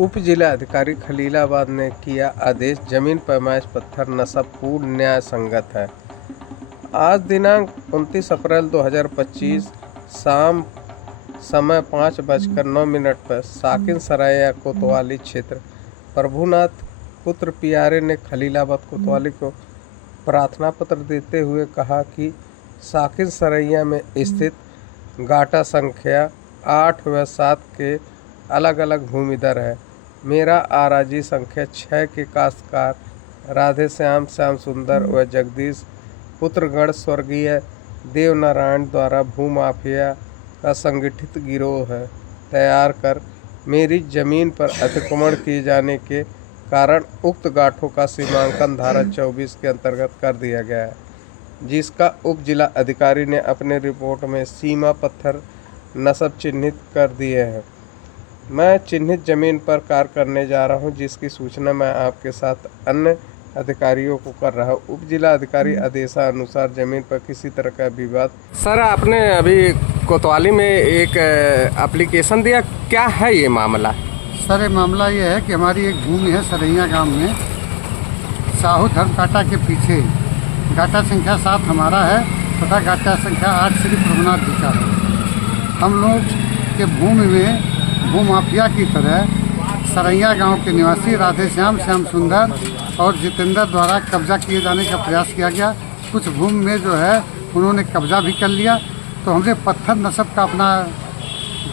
उप जिला अधिकारी खलीलाबाद ने किया आदेश, जमीन पैमाइश पत्थर नस्ब पूर्ण न्याय संगत है। आज दिनांक 29 अप्रैल 2025 शाम समय 5:09 पर साकिन सराया कोतवाली क्षेत्र प्रभुनाथ पुत्र पियारे ने खलीलाबाद कोतवाली को प्रार्थना पत्र देते हुए कहा कि साकिन सरैया में स्थित गाटा संख्या 8 व 7 के अलग अलग भूमिदर है। मेरा आराजी संख्या 6 के काश्तकार राधे श्याम सुंदर व जगदीश पुत्रगण स्वर्गीय देवनारायण द्वारा भूमाफिया का संगठित गिरोह है तैयार कर मेरी जमीन पर अतिक्रमण किए जाने के कारण उक्त गाठों का सीमांकन धारा 24 के अंतर्गत कर दिया गया है, जिसका उप जिला अधिकारी ने अपने रिपोर्ट में सीमा पत्थर नस्ब चिन्हित कर दिए हैं। मैं चिन्हित जमीन पर कार्य करने जा रहा हूं, जिसकी सूचना मैं आपके साथ अन्य अधिकारियों को कर रहा हूं। उप जिला अधिकारी आदेशानुसार जमीन पर किसी तरह का विवाद। सर, आपने अभी कोतवाली में एक एप्लीकेशन दिया, क्या है ये मामला? सर, ये मामला ये है कि हमारी एक भूमि है सरैया गांव में, साहू धर्म काटा के पीछे। गाटा संख्या 7 हमारा है तथा गाटा संख्या 8 श्री प्रभुनाथ जी का है। हम लोग के भूमि में भूमाफिया की तरह सरैया गांव के निवासी राधे श्याम सुंदर और जितेंद्र द्वारा कब्जा किए जाने का प्रयास किया गया। कुछ भूमि में जो है उन्होंने कब्जा भी कर लिया, तो हमने पत्थर नस्ब का अपना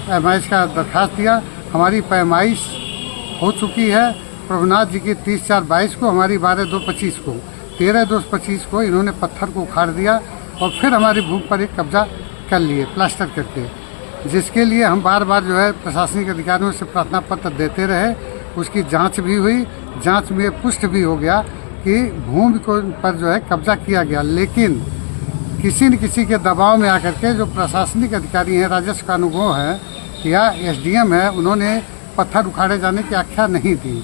पैमाइश का दरख्वास्त दिया। हमारी पैमाइश हो चुकी है प्रभुनाथ जी की 30/4/22 को, हमारी 12/2/25 को, 13/2/25 को इन्होंने पत्थर को उखाड़ दिया और फिर हमारी भूमि पर एक कब्जा कर लिए प्लास्टर करके, जिसके लिए हम बार बार जो है प्रशासनिक अधिकारियों से प्रार्थना पत्र देते रहे। उसकी जांच भी हुई, जांच में पुष्ट भी हो गया कि भूमि को पर जो है कब्जा किया गया, लेकिन किसी न किसी के दबाव में आकर के जो प्रशासनिक अधिकारी हैं, राजस्व कानूनगो हैं या एसडीएम है, उन्होंने पत्थर उखाड़े जाने की आख्या नहीं दी।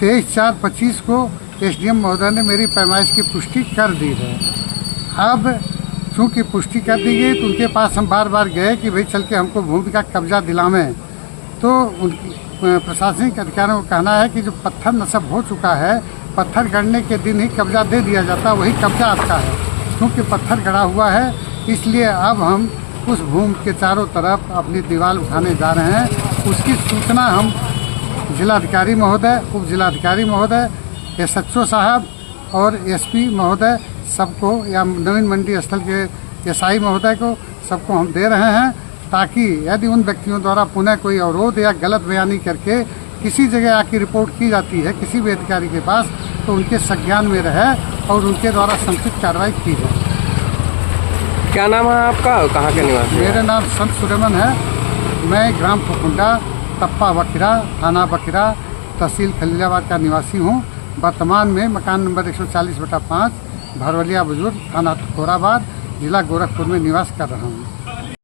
23/4/25 को एसडीएम महोदय ने मेरी पैमाइश की पुष्टि कर दी है। अब चूँकि पुष्टि कर दी गई तो उनके पास हम बार बार गए कि भाई चल के हमको भूमि का कब्जा दिलावें, तो उनकी प्रशासनिक अधिकारियों का कहना है कि जो पत्थर नस्ब हो चुका है, पत्थर गड़ने के दिन ही कब्जा दे दिया जाता, वही कब्जा आपका है। क्योंकि पत्थर गड़ा हुआ है, इसलिए अब हम उस भूमि के चारों तरफ अपनी दीवार उठाने जा रहे हैं। उसकी सूचना हम जिलाधिकारी महोदय, उप जिलाधिकारी महोदय, एसएचओ साहब और एसपी महोदय सबको या नवीन मंडी स्थल के एसआई महोदय को सबको हम दे रहे हैं, ताकि यदि उन व्यक्तियों द्वारा पुनः कोई अवरोध या गलत बयानी करके किसी जगह आके रिपोर्ट की जाती है किसी भी अधिकारी के पास, तो उनके संज्ञान में रहे और उनके द्वारा समुचित कार्रवाई की जाए। क्या नाम है आपका, कहाँ के निवासी? मेरा नाम संत सुरेमन है। मैं ग्राम फुकुंडा, तप्पा बकरा, थाना बकरा, तहसील खलीलाबाद का निवासी हूँ। वर्तमान में मकान नंबर 140/5 भरवलिया बुजुर्ग, थाना खोराबाद, जिला गोरखपुर में निवास कर रहा हूँ।